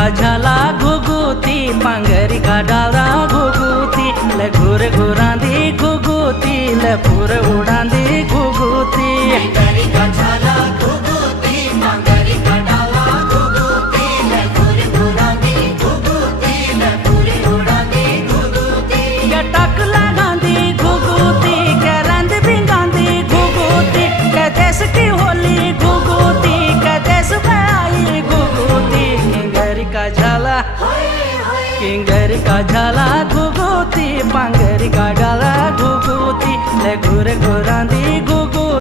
का झाला घुघुती पांगरी का डाला घुघुती ले घुर घुरांदी घुघुती ले पूर उड़ांदी घुघुती। पांगरी का झाला घुघुती पांगरी का डाला घुघुती ले घुर घुरांदी घुघुती ले पूर उड़ांदी घुघुती। के टक लगांदी घुघुती के रंद भिंगांदी घुघुती के देश की होली घुघुती के देश में आई घुघुती। किंगरी का झाला किंगरी का झाला घुघुती पांगरी का डाला घुघुती ले घुर घुरांदी